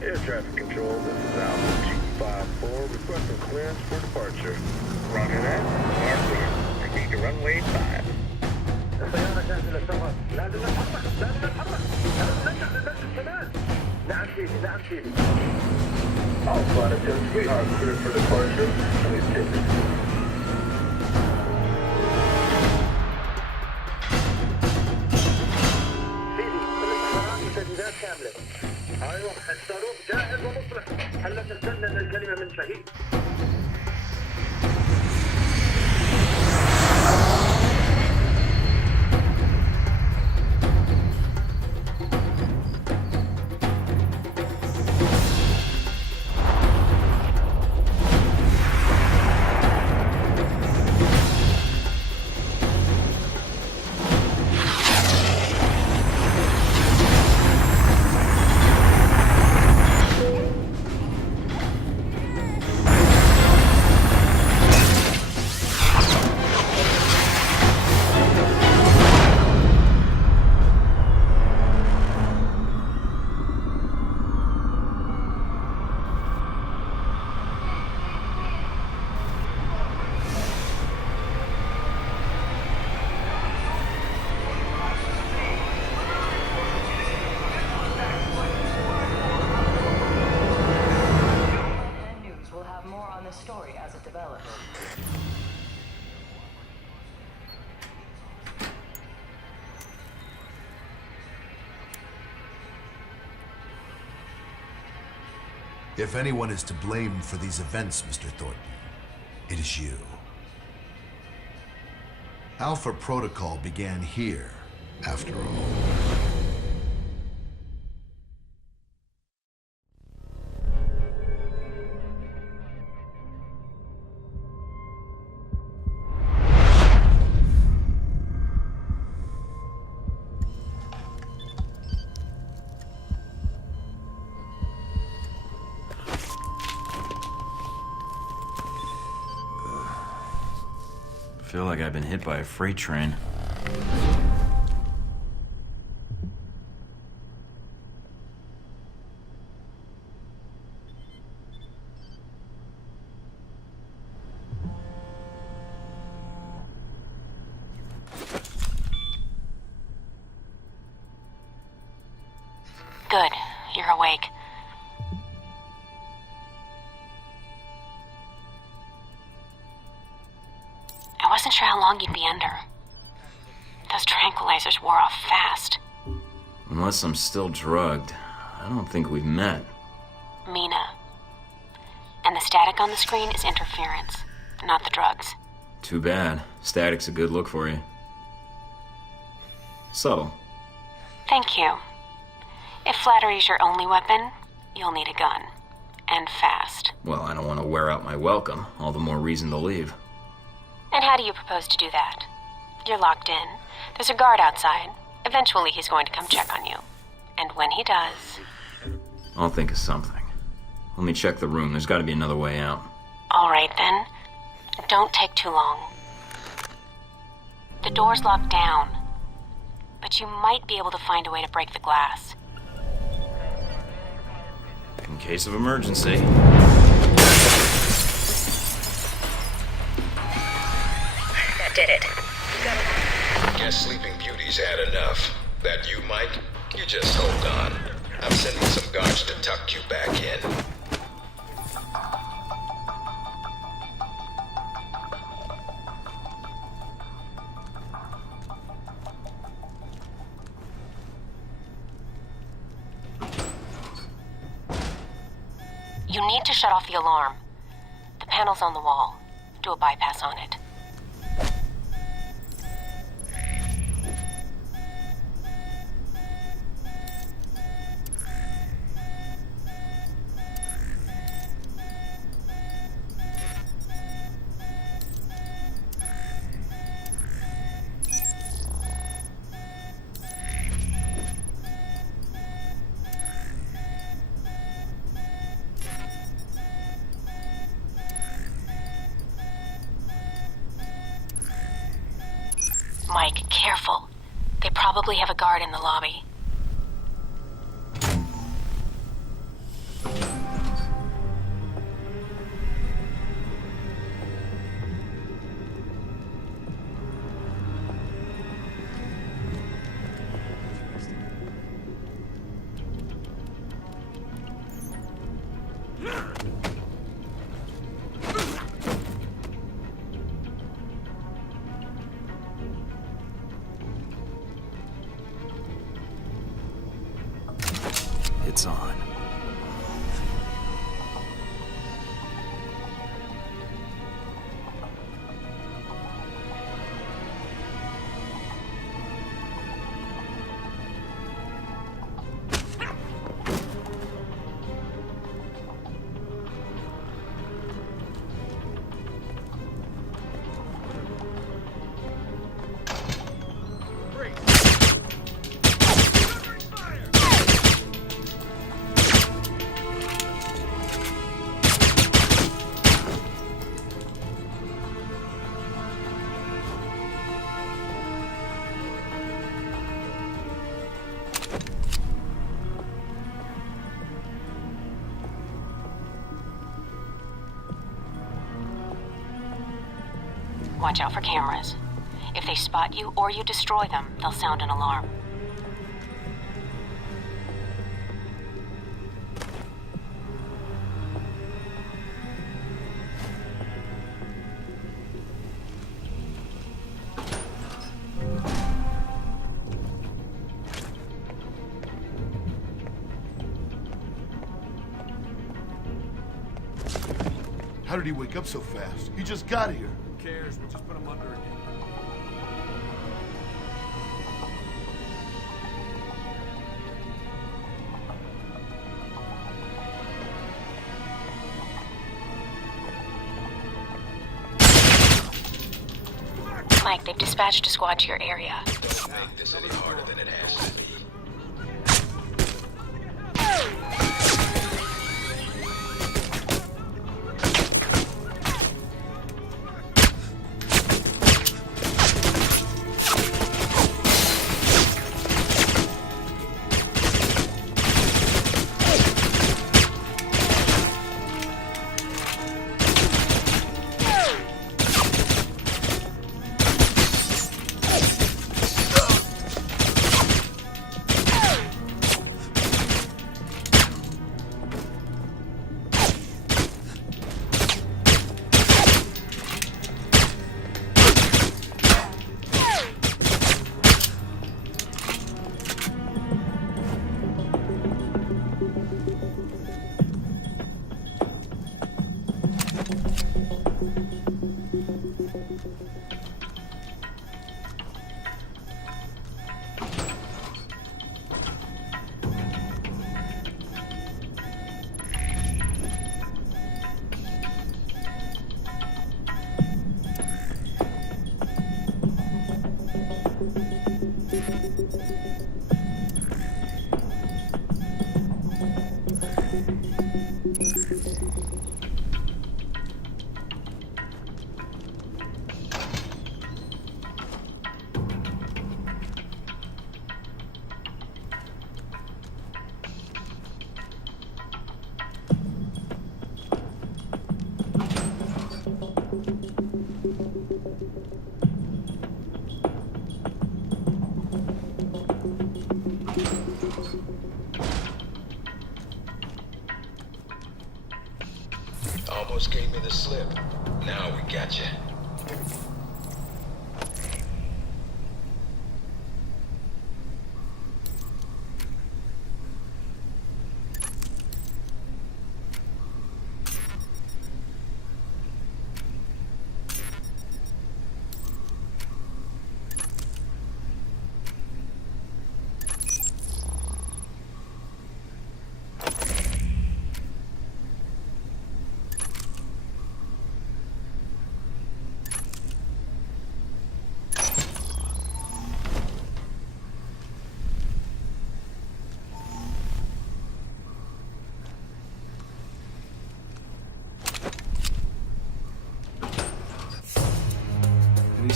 Air traffic control, this is Alpha 254, requesting clearance for departure. Roger that. Are clear. Proceed to runway 5. السيارة جاهزة للسفر. لازم نتحرك. لازم ننجح لبلد الشمال. نعم سيدي. All flight attendants, we are cleared for departure. Please take it. سيدي، الاستعمارات وتجهيزات كاملة. ايوه الصاروخ جاهز ومصلح. هلا تستنى الكلمة من شهيد. If anyone is to blame for these events, Mr. Thornton, it is you. Alpha Protocol began here, after all. I feel like I've been hit by a freight train. Good. You're awake. I wasn't sure how long you'd be under. Those tranquilizers wore off fast. Unless I'm still drugged, I don't think we've met. Mina. And the static on the screen is interference, not the drugs. Too bad. Static's a good look for you. Subtle. Thank you. If flattery's your only weapon, you'll need a gun. And fast. Well, I don't want to wear out my welcome. All the more reason to leave. And how do you propose to do that? You're locked in. There's a guard outside. Eventually he's going to come check on you. And when he does... I'll think of something. Let me check the room. There's got to be another way out. All right, then. Don't take too long. The door's locked down. But you might be able to find a way to break the glass. In case of emergency. That did it. Guess Sleeping Beauty's had enough. That you, Mike? You just hold on. I'm sending some guards to tuck you back in. You need to shut off the alarm. The panel's on the wall. Do a bypass on it. Mike, careful. They probably have a guard in the lobby. It's on. Watch out for cameras. If they spot you or you destroy them, they'll sound an alarm. How did he wake up so fast? He just got here. Who cares? We'll just put him under again. Mike, they've dispatched a squad to your area. Don't make this any harder than it has to be. Almost gave me the slip. Now we got you.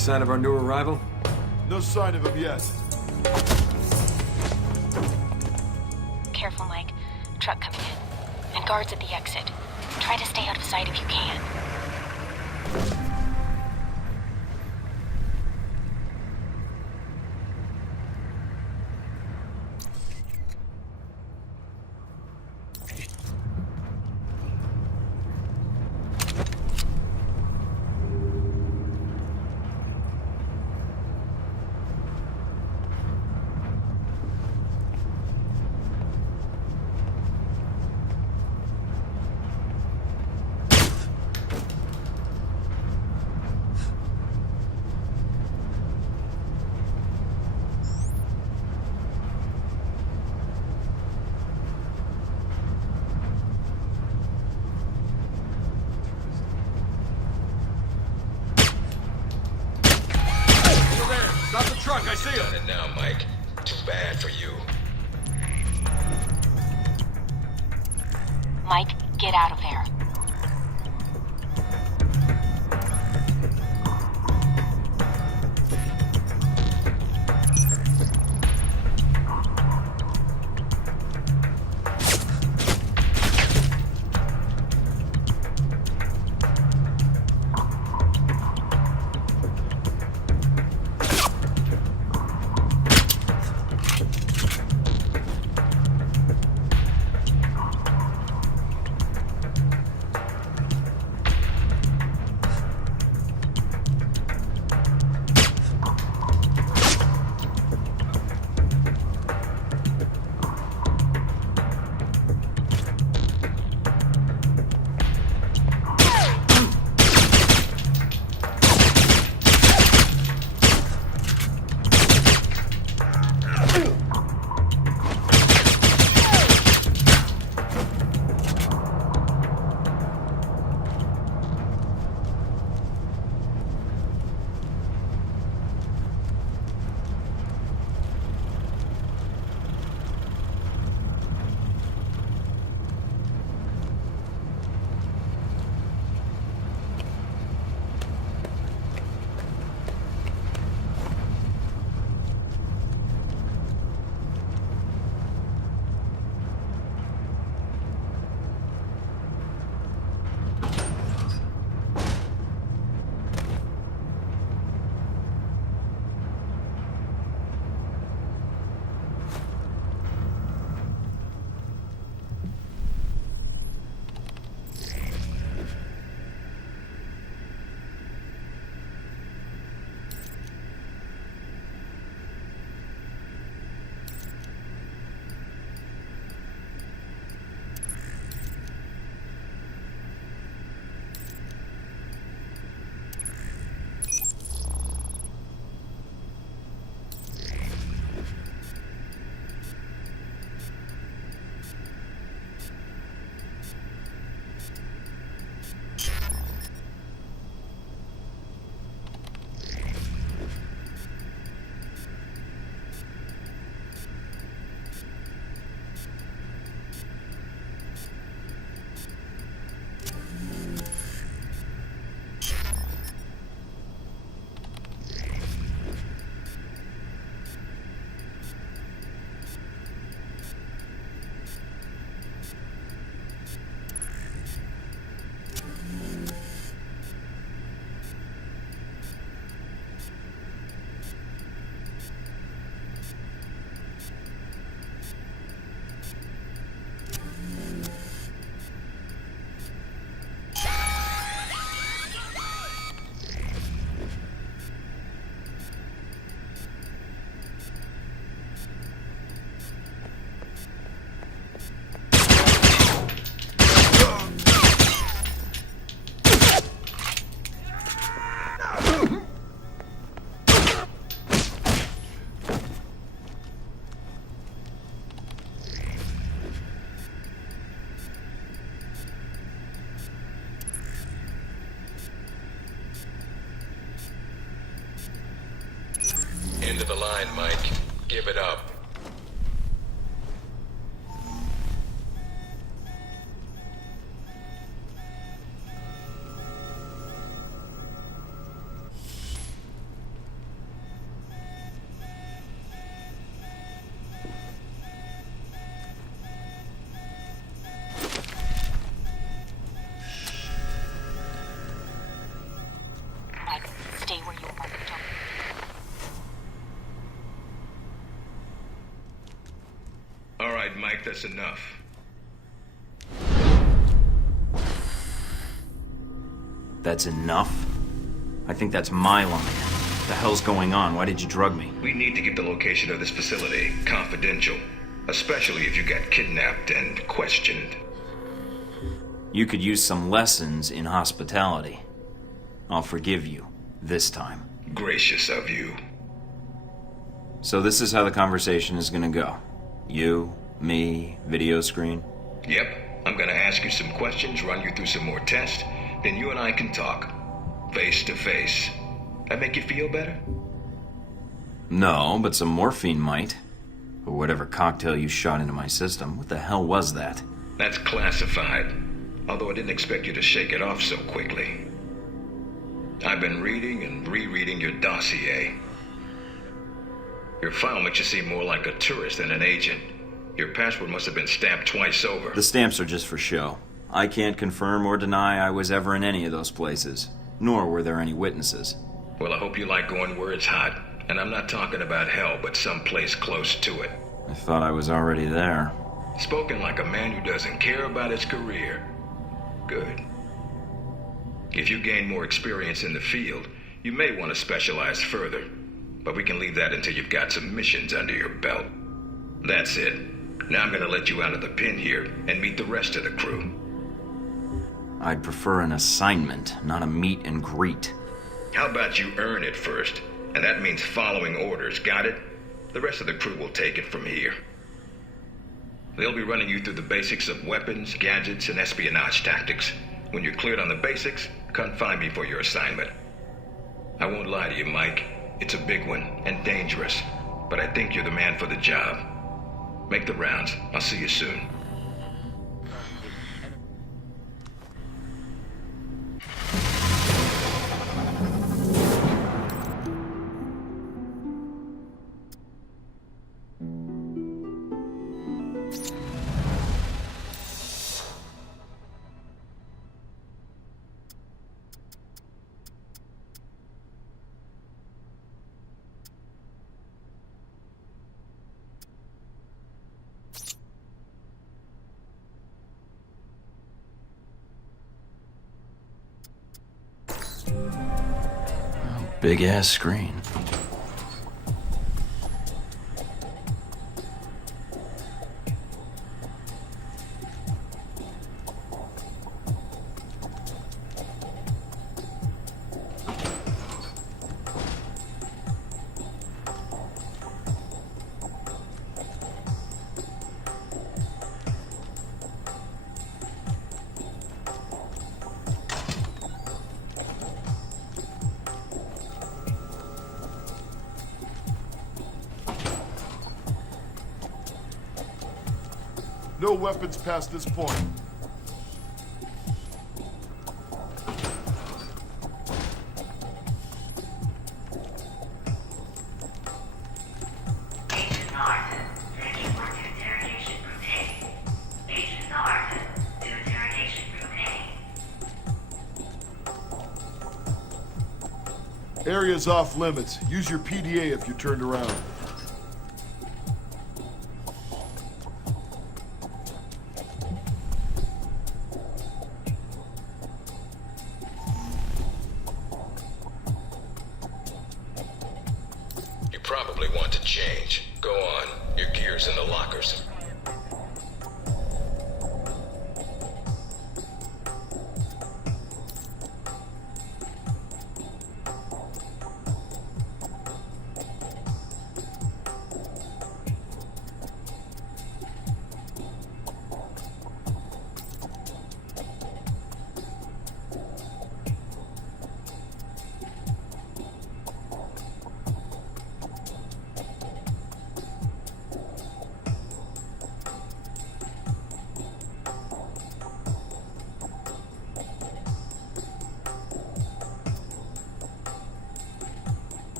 sign of our new arrival? No sign of him yet. Careful, Mike. Truck coming in. And guards at the exit. Try to stay out of sight if you can. Stop the truck, I see Done him! it now, Mike. Too bad for you. Mike, get out of there. End of the line, Mike. Give it up. right, Mike, that's enough. That's enough? I think that's my line. What the hell's going on? Why did you drug me? We need to keep the location of this facility confidential, especially if you got kidnapped and questioned. You could use some lessons in hospitality. I'll forgive you, this time. Gracious of you. So this is how the conversation is gonna go. You, me, video screen. Yep, I'm gonna ask you some questions, run you through some more tests, then you and I can talk. Face to face. That make you feel better? No, but some morphine might. Or whatever cocktail you shot into my system. What the hell was that? That's classified. Although I didn't expect you to shake it off so quickly. I've been reading and rereading your dossier. Your file makes you seem more like a tourist than an agent. Your passport must have been stamped twice over. The stamps are just for show. I can't confirm or deny I was ever in any of those places. Nor were there any witnesses. Well, I hope you like going where it's hot. And I'm not talking about hell, but someplace close to it. I thought I was already there. Spoken like a man who doesn't care about his career. Good. If you gain more experience in the field, you may want to specialize further. But we can leave that until you've got some missions under your belt. That's it. Now I'm gonna let you out of the pen here and meet the rest of the crew. I'd prefer an assignment, not a meet and greet. How about you earn it first? And that means following orders, got it? The rest of the crew will take it from here. They'll be running you through the basics of weapons, gadgets, and espionage tactics. When you're cleared on the basics, come find me for your assignment. I won't lie to you, Mike. It's a big one, and dangerous. But I think you're the man for the job. Make the rounds. I'll see you soon. Big ass screen. No weapons past this point. Agent North, thank you for the interrogation group A. Agent North, to interrogation group A. Area's off limits. Use your PDA if you're turned around. Probably want to change. Go on. Your gear's in the lockers.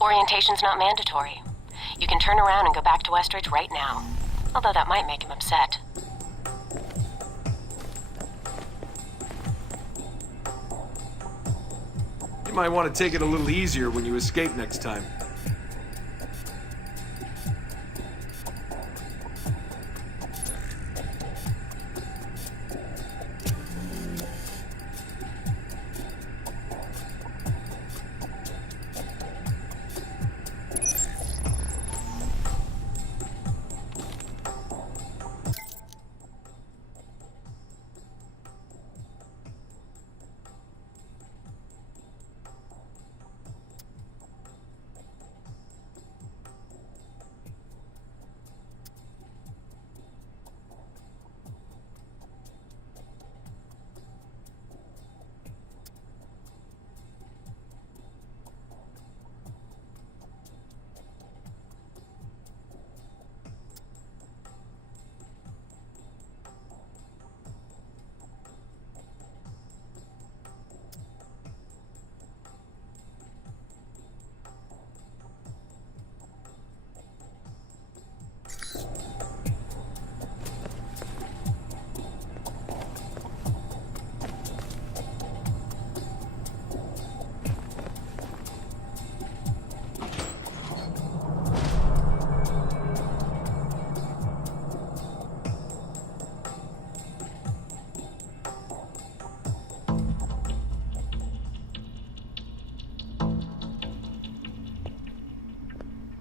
Orientation's not mandatory. You can turn around and go back to Westridge right now. Although that might make him upset. You might want to take it a little easier when you escape next time.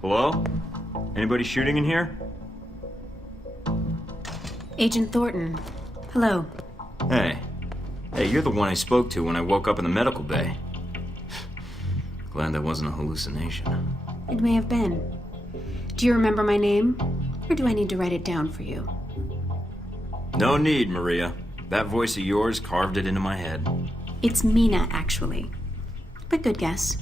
Hello? Anybody shooting in here? Agent Thornton. Hello. Hey. Hey, you're the one I spoke to when I woke up in the medical bay. Glad that wasn't a hallucination. It may have been. Do you remember my name? Or do I need to write it down for you? No need, Maria. That voice of yours carved it into my head. It's Mina, actually. But good guess.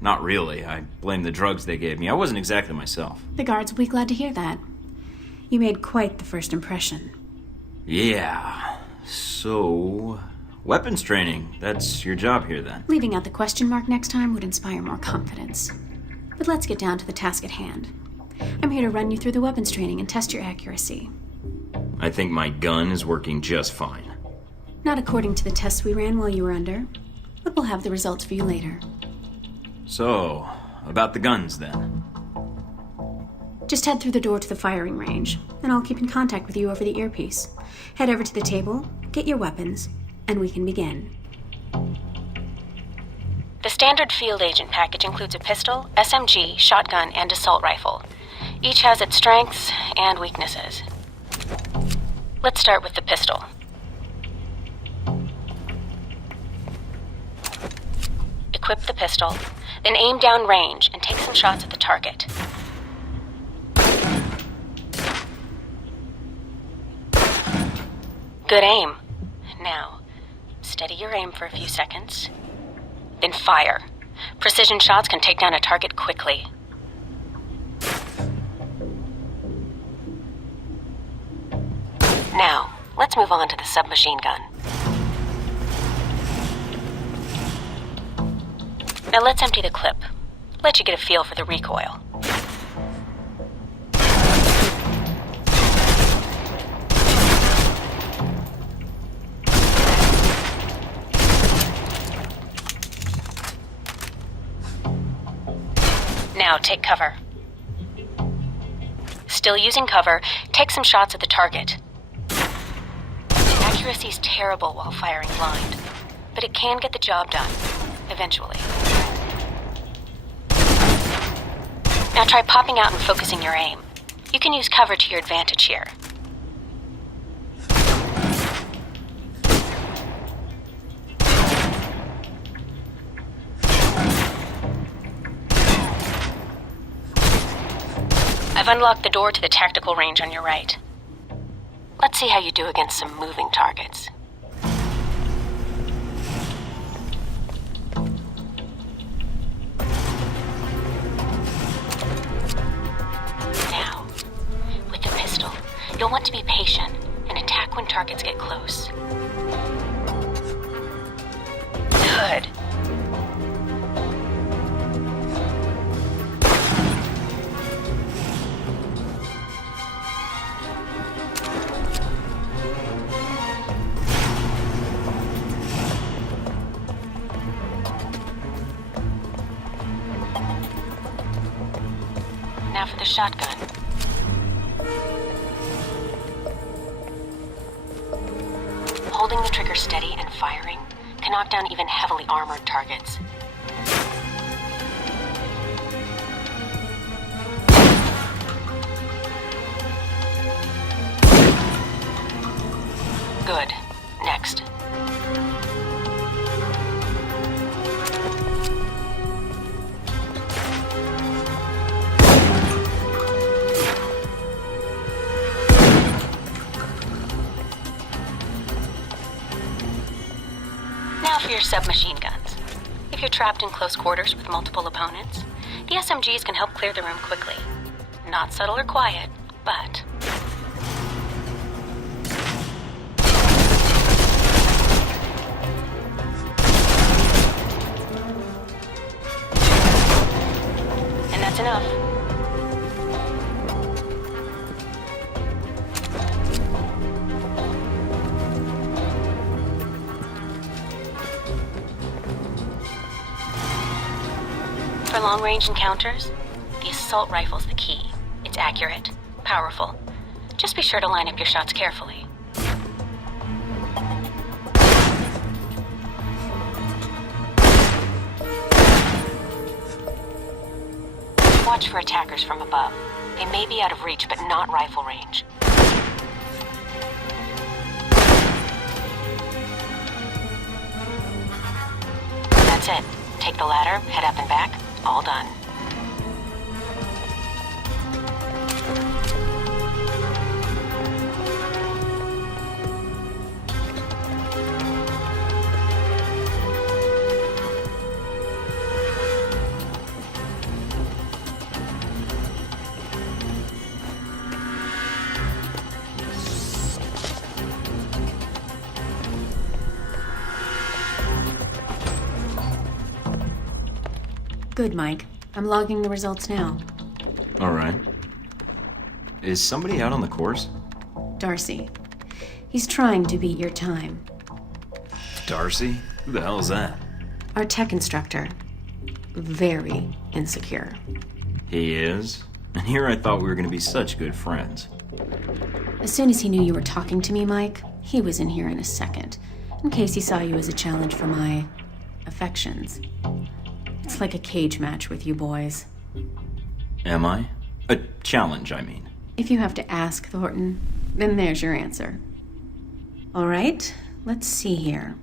Not really. I blame the drugs they gave me. I wasn't exactly myself. The guards will be glad to hear that. You made quite the first impression. Yeah. So, weapons training. That's your job here then. Leaving out the question mark next time would inspire more confidence. But let's get down to the task at hand. I'm here to run you through the weapons training and test your accuracy. I think my gun is working just fine. Not according to the tests we ran while you were under, but we'll have the results for you later. So, about the guns then. Just head through the door to the firing range, and I'll keep in contact with you over the earpiece. Head over to the table, get your weapons, and we can begin. The standard field agent package includes a pistol, SMG, shotgun, and assault rifle. Each has its strengths and weaknesses. Let's start with the pistol. Equip the pistol, then aim down range and take some shots at the target. Good aim. Now, steady your aim for a few seconds. Then fire. Precision shots can take down a target quickly. Now, let's move on to the submachine gun. Now let's empty the clip. Let you get a feel for the recoil. Now take cover. Still using cover, take some shots at the target. Accuracy's terrible while firing blind, but it can get the job done, eventually. Now try popping out and focusing your aim. You can use cover to your advantage here. I've unlocked the door to the tactical range on your right. Let's see how you do against some moving targets. Now, with the pistol, you'll want to be patient and attack when targets get close. Good. half of the shotgun. Holding the trigger steady and firing can knock down even heavily armored targets. Good. Next. Now for your submachine guns. If you're trapped in close quarters with multiple opponents, the SMGs can help clear the room quickly. Not subtle or quiet, but... And that's enough. For long-range encounters, the assault rifle's the key. It's accurate, powerful. Just be sure to line up your shots carefully. Watch for attackers from above. They may be out of reach, but not rifle range. That's it. Take the ladder, head up and back. All done. Good, Mike. I'm logging the results now. All right. Is somebody out on the course? Darcy. He's trying to beat your time. Darcy? Who the hell is that? Our tech instructor. Very insecure. He is? And here I thought we were going to be such good friends. As soon as he knew you were talking to me, Mike, he was in here in a second, in case he saw you as a challenge for my affections. It's like a cage match with you boys. Am I? A challenge, I mean. If you have to ask, Thornton, then there's your answer. All right, let's see here.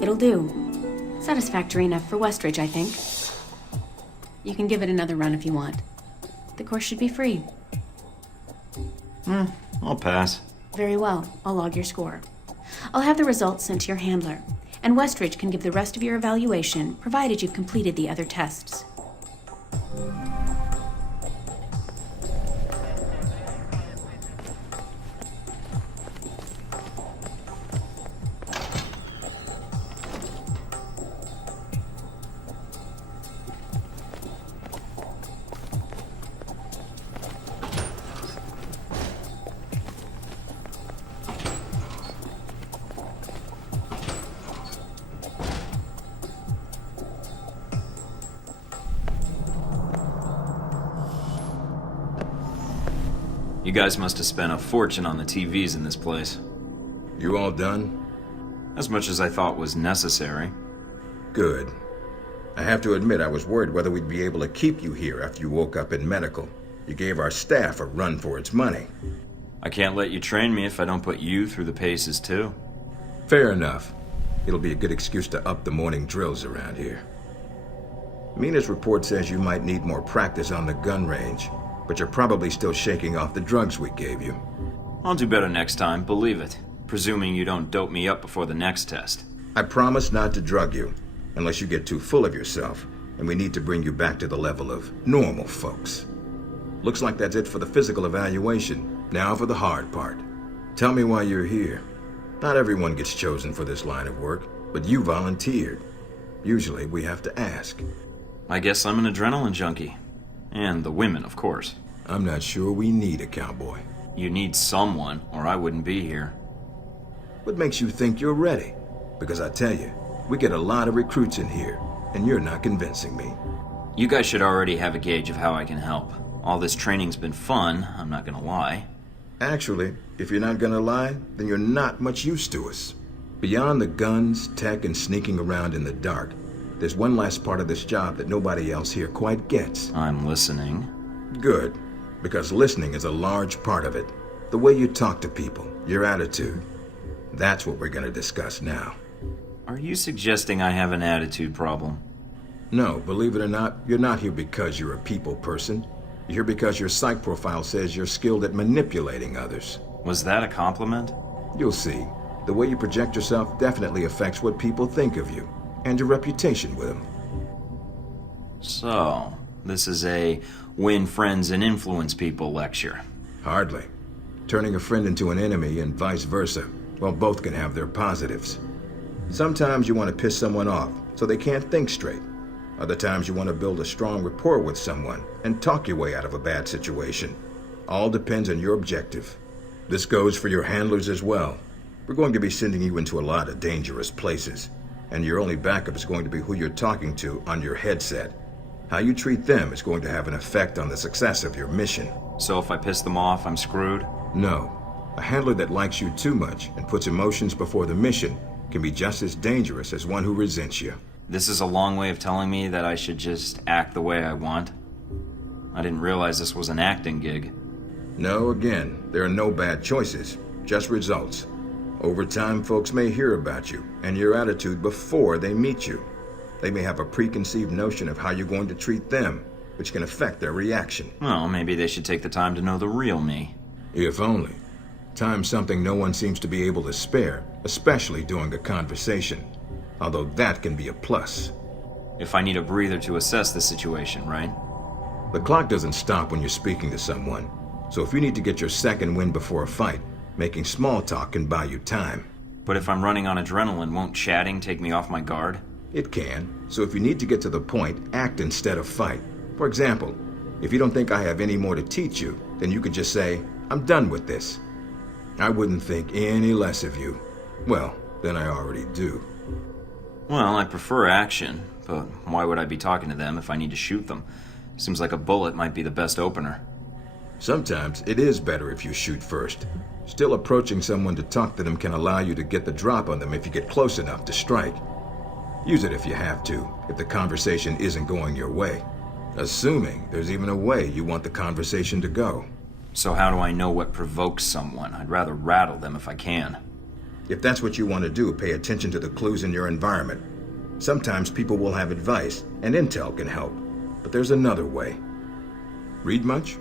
It'll do. Satisfactory enough for Westridge, I think. You can give it another run if you want. The course should be free. I'll pass. Very well. I'll log your score. I'll have the results sent to your handler, and Westridge can give the rest of your evaluation, provided you've completed the other tests. You guys must have spent a fortune on the TVs in this place. You all done? As much as I thought was necessary. Good. I have to admit I was worried whether we'd be able to keep you here after you woke up in medical. You gave our staff a run for its money. I can't let you train me if I don't put you through the paces too. Fair enough. It'll be a good excuse to up the morning drills around here. Mina's report says you might need more practice on the gun range, but you're probably still shaking off the drugs we gave you. I'll do better next time, believe it. Presuming you don't dope me up before the next test. I promise not to drug you, unless you get too full of yourself, and we need to bring you back to the level of normal folks. Looks like that's it for the physical evaluation. Now for the hard part. Tell me why you're here. Not everyone gets chosen for this line of work, but you volunteered. Usually we have to ask. I guess I'm an adrenaline junkie. And the women, of course. I'm not sure we need a cowboy. You need someone, or I wouldn't be here. What makes you think you're ready? Because I tell you, we get a lot of recruits in here, and you're not convincing me. You guys should already have a gauge of how I can help. All this training's been fun, I'm not gonna lie. Actually, if you're not gonna lie, then you're not much use to us. Beyond the guns, tech, and sneaking around in the dark, there's one last part of this job that nobody else here quite gets. I'm listening. Good, because listening is a large part of it. The way you talk to people, your attitude. That's what we're gonna discuss now. Are you suggesting I have an attitude problem? No, believe it or not, you're not here because you're a people person. You're here because your psych profile says you're skilled at manipulating others. Was that a compliment? You'll see. The way you project yourself definitely affects what people think of you, and your reputation with them. So, this is a win friends and influence people lecture. Hardly. Turning a friend into an enemy and vice versa. Well, both can have their positives. Sometimes you want to piss someone off so they can't think straight. Other times you want to build a strong rapport with someone and talk your way out of a bad situation. All depends on your objective. This goes for your handlers as well. We're going to be sending you into a lot of dangerous places, and your only backup is going to be who you're talking to on your headset. How you treat them is going to have an effect on the success of your mission. So if I piss them off, I'm screwed? No. A handler that likes you too much and puts emotions before the mission can be just as dangerous as one who resents you. This is a long way of telling me that I should just act the way I want. I didn't realize this was an acting gig. No, again, there are no bad choices, just results. Over time, folks may hear about you and your attitude before they meet you. They may have a preconceived notion of how you're going to treat them, which can affect their reaction. Well, maybe they should take the time to know the real me. If only. Time's something no one seems to be able to spare, especially during a conversation. Although that can be a plus. If I need a breather to assess the situation, right? The clock doesn't stop when you're speaking to someone. So if you need to get your second win before a fight, making small talk can buy you time. But if I'm running on adrenaline, won't chatting take me off my guard? It can. So if you need to get to the point, act instead of fight. For example, if you don't think I have any more to teach you, then you could just say, I'm done with this. I wouldn't think any less of you. Well, then I already do. Well, I prefer action, but why would I be talking to them if I need to shoot them? Seems like a bullet might be the best opener. Sometimes it is better if you shoot first. Still, approaching someone to talk to them can allow you to get the drop on them if you get close enough to strike. Use it if you have to, if the conversation isn't going your way. Assuming there's even a way you want the conversation to go. So how do I know what provokes someone? I'd rather rattle them if I can. If that's what you want to do, pay attention to the clues in your environment. Sometimes people will have advice, and intel can help. But there's another way. Read much?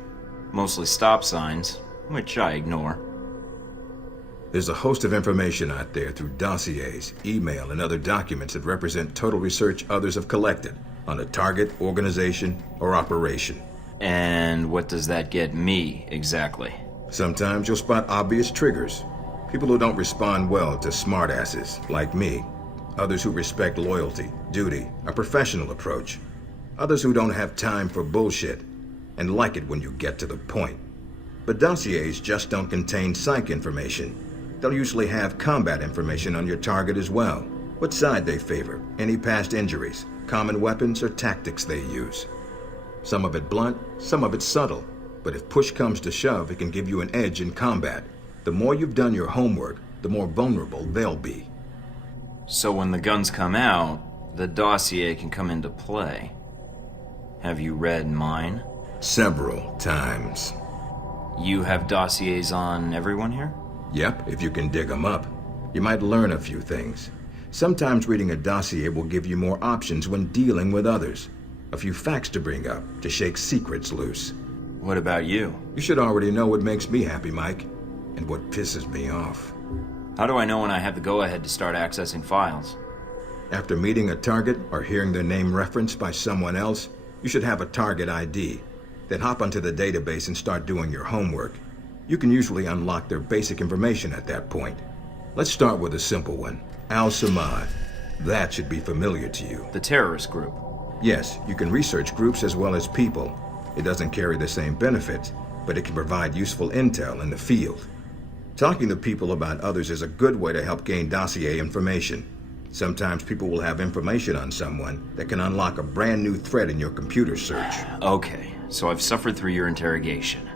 Mostly stop signs, which I ignore. There's a host of information out there through dossiers, email, and other documents that represent total research others have collected on a target, organization, or operation. And what does that get me, exactly? Sometimes you'll spot obvious triggers. People who don't respond well to smartasses, like me. Others who respect loyalty, duty, a professional approach. Others who don't have time for bullshit, and like it when you get to the point. But dossiers just don't contain psych information. They'll usually have combat information on your target as well. What side they favor, any past injuries, common weapons or tactics they use. Some of it blunt, some of it subtle. But if push comes to shove, it can give you an edge in combat. The more you've done your homework, the more vulnerable they'll be. So when the guns come out, the dossier can come into play. Have you read mine? Several times. You have dossiers on everyone here? Yep, if you can dig them up. You might learn a few things. Sometimes reading a dossier will give you more options when dealing with others. A few facts to bring up, to shake secrets loose. What about you? You should already know what makes me happy, Mike. And what pisses me off. How do I know when I have the go-ahead to start accessing files? After meeting a target or hearing their name referenced by someone else, you should have a target ID. Then hop onto the database and start doing your homework. You can usually unlock their basic information at that point. Let's start with a simple one. Al-Samad. That should be familiar to you. The terrorist group. Yes, you can research groups as well as people. It doesn't carry the same benefits, but it can provide useful intel in the field. Talking to people about others is a good way to help gain dossier information. Sometimes people will have information on someone that can unlock a brand new thread in your computer search. Okay, so I've suffered through your interrogation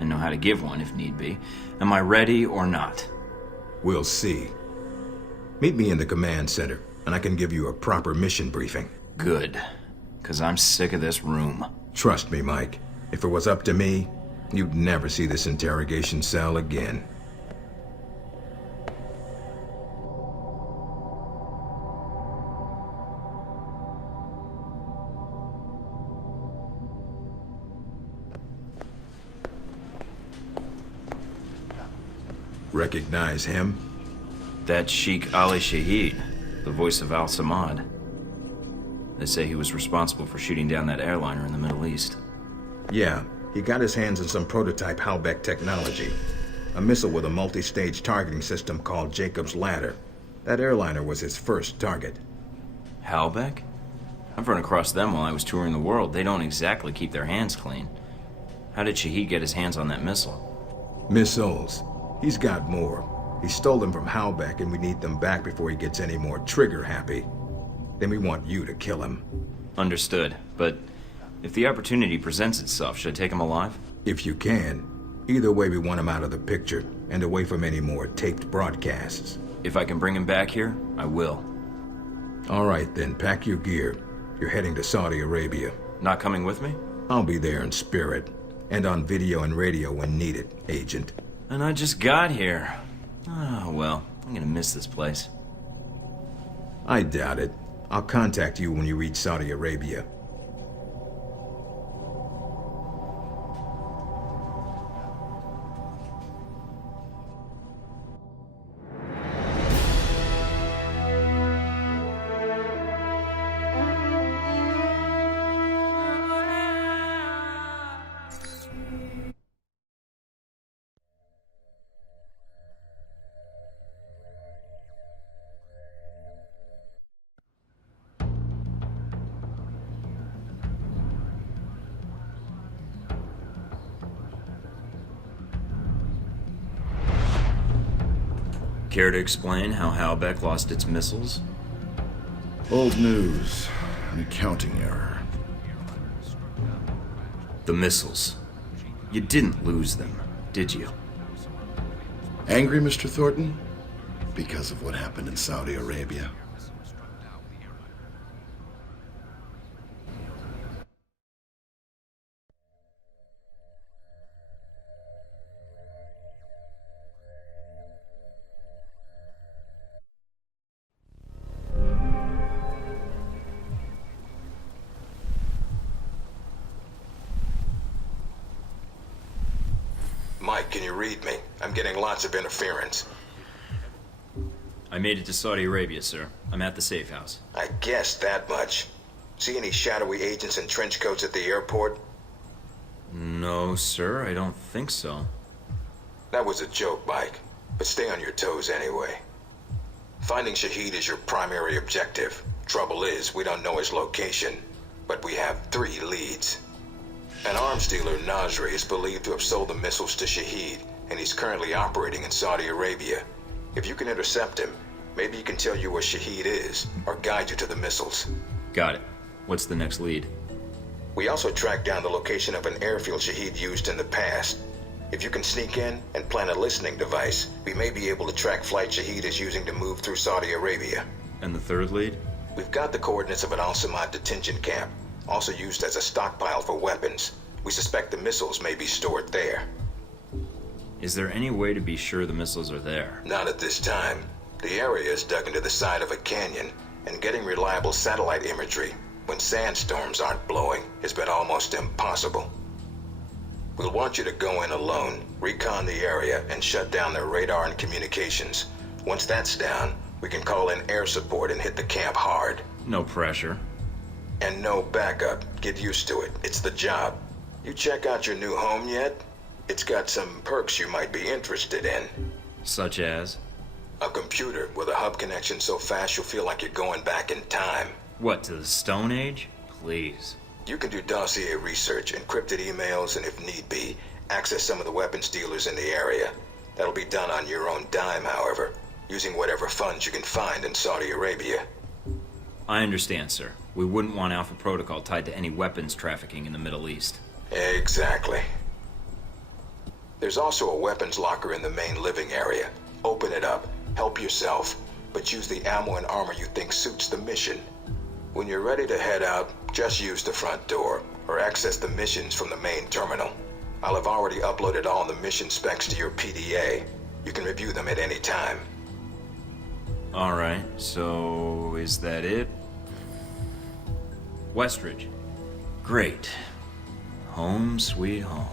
and know how to give one if need be. Am I ready or not? We'll see. Meet me in the command center, and I can give you a proper mission briefing. Good, because I'm sick of this room. Trust me, Mike. If it was up to me, you'd never see this interrogation cell again. Recognize him? That's Sheikh Ali Shahid, the voice of Al-Samad. They say he was responsible for shooting down that airliner in the Middle East. Yeah, he got his hands on some prototype Halbeck technology. A missile with a multi-stage targeting system called Jacob's Ladder. That airliner was his first target. Halbeck? I've run across them while I was touring the world. They don't exactly keep their hands clean. How did Shahid get his hands on that missile? Missiles. He's got more. He stole them from Halbeck, and we need them back before he gets any more trigger-happy. Then we want you to kill him. Understood, but if the opportunity presents itself, should I take him alive? If you can. Either way, we want him out of the picture, and away from any more taped broadcasts. If I can bring him back here, I will. All right, then, pack your gear. You're heading to Saudi Arabia. Not coming with me? I'll be there in spirit, and on video and radio when needed, Agent. And I just got here. Oh, well, I'm gonna miss this place. I doubt it. I'll contact you when you reach Saudi Arabia. Care to explain how Halbeck lost its missiles? Old news. An accounting error. The missiles. You didn't lose them, did you? Angry, Mr. Thornton? Because of what happened in Saudi Arabia. Mike, can you read me? I'm getting lots of interference. I made it to Saudi Arabia, sir. I'm at the safe house. I guessed that much. See any shadowy agents in trench coats at the airport? No, sir, I don't think so. That was a joke, Mike. But stay on your toes anyway. Finding Shahid is your primary objective. Trouble is, we don't know his location. But we have 3 leads. An arms dealer, Nasri, is believed to have sold the missiles to Shahid, and he's currently operating in Saudi Arabia. If you can intercept him, maybe he can tell you where Shahid is, or guide you to the missiles. Got it. What's the next lead? We also tracked down the location of an airfield Shahid used in the past. If you can sneak in and plant a listening device, we may be able to track flight Shahid is using to move through Saudi Arabia. And the third lead? We've got the coordinates of an Al-Samad detention camp, also used as a stockpile for weapons. We suspect the missiles may be stored there. Is there any way to be sure the missiles are there? Not at this time. The area is dug into the side of a canyon, and getting reliable satellite imagery when sandstorms aren't blowing has been almost impossible. We'll want you to go in alone, recon the area, and shut down their radar and communications. Once that's down, we can call in air support and hit the camp hard. No pressure. And no backup. Get used to it. It's the job. You check out your new home yet? It's got some perks you might be interested in. Such as? A computer with a hub connection so fast you'll feel like you're going back in time. What, to the Stone Age? Please. You can do dossier research, encrypted emails, and if need be, access some of the weapons dealers in the area. That'll be done on your own dime, however, using whatever funds you can find in Saudi Arabia. I understand, sir. We wouldn't want Alpha Protocol tied to any weapons trafficking in the Middle East. Exactly. There's also a weapons locker in the main living area. Open it up, help yourself, but use the ammo and armor you think suits the mission. When you're ready to head out, just use the front door, or access the missions from the main terminal. I'll have already uploaded all the mission specs to your PDA. You can review them at any time. Alright, so is that it? Westridge. Great. Home sweet home.